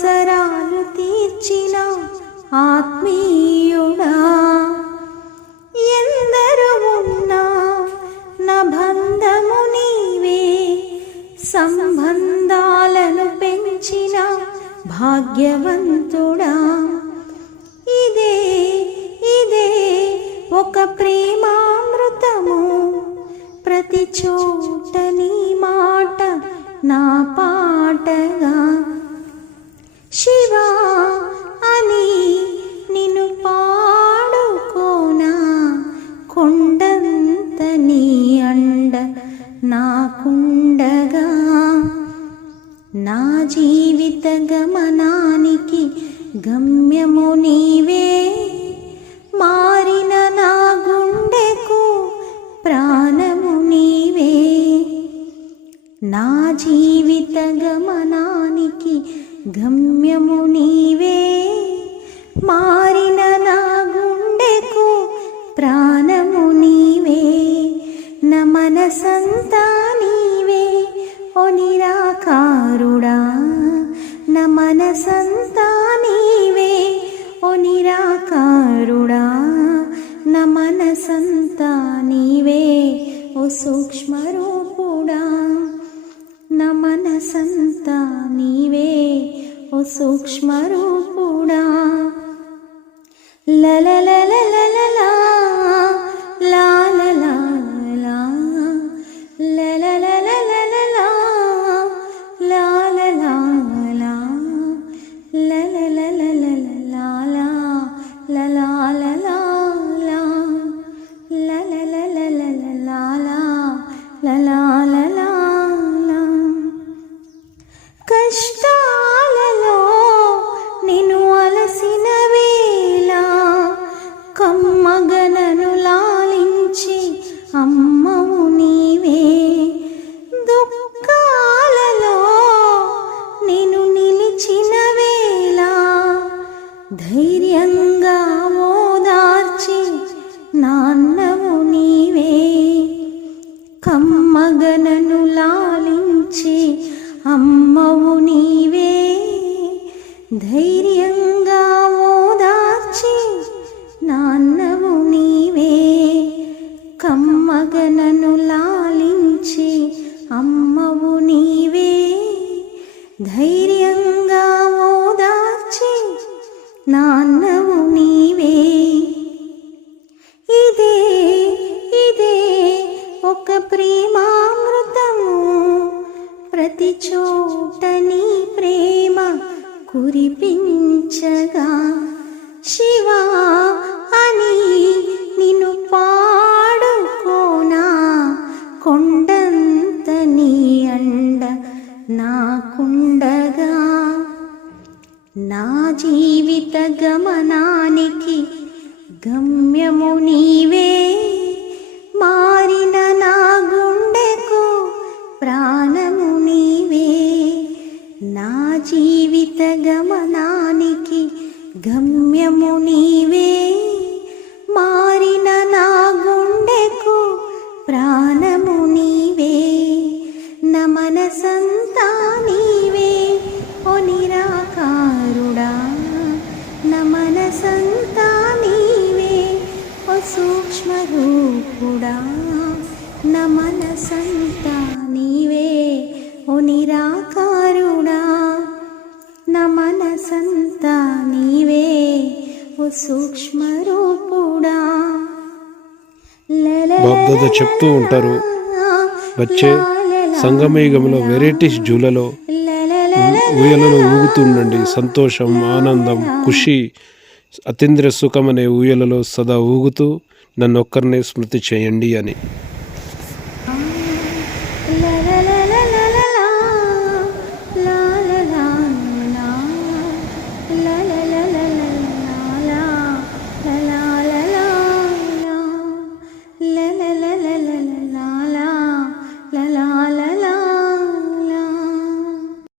అవసరాలు తీర్చిన ఆత్మీయుడా. ఎందరు ఉన్నా నా బంధము నీవే సంబంధాలను పెంచిన భాగ్యవంతుడా. ఇదే ఇదే ఒక ప్రేమామృతము. ప్రతి చోట నీ మాట నా నాకుండగా నా జీవిత గమనానికి గమ్యము నీవే. మారిన నా గుండెకు ప్రాణము నీవే. నా జీవిత గమనానికి గమ్యము నీవే. మారిన నా గుండెకు ప్రాణము నీవే. మనసంతా నీవే. ఓ నిరాకారుడా నా మనసంతా నీవే. ఓ నిరాకారుడా నా మనసంతా నీవే. ఓ సూక్ష్మరూపుడా నా మనసంతా నీవే. ఓ సూక్ష్మరూపుడా. లలలలలలలా, అమ్మవు నీవే ధైర్యంగా ఓదార్చి నాన్నవు నీవే. కమ్మగనను లాలించి అమ్మవు నీవే ధైర్యంగా ఓదార్చి నాన్నవు ప్రతి చోటని ప్రేమ కురిపించగా శివా అని నిన్ను పాడుకోనా కొండంత నీ అండ నాకుండగా. నా జీవిత గమనానికి గమ్యము నీవే గమనానికి గమ్యము నీవే. మారిన నా గుండెకు ప్రాణము నీవే. నా మనసంతా నీవే. ఓ నిరాకారుడా నా మనసంతా నీవే. ఓ సూక్ష్మరూపుడా నా మనసంతా బాబ్దాద చెప్తూ ఉంటారు వచ్చే సంగమయుగంలో వెరైటీస్ జూలలో ఊయలలో ఊగుతుండండి సంతోషం ఆనందం ఖుషి అతీంద్ర సుఖం అనే ఊయలలో సదా ఊగుతూ నన్ను ఒక్కరిని స్మృతి చేయండి అని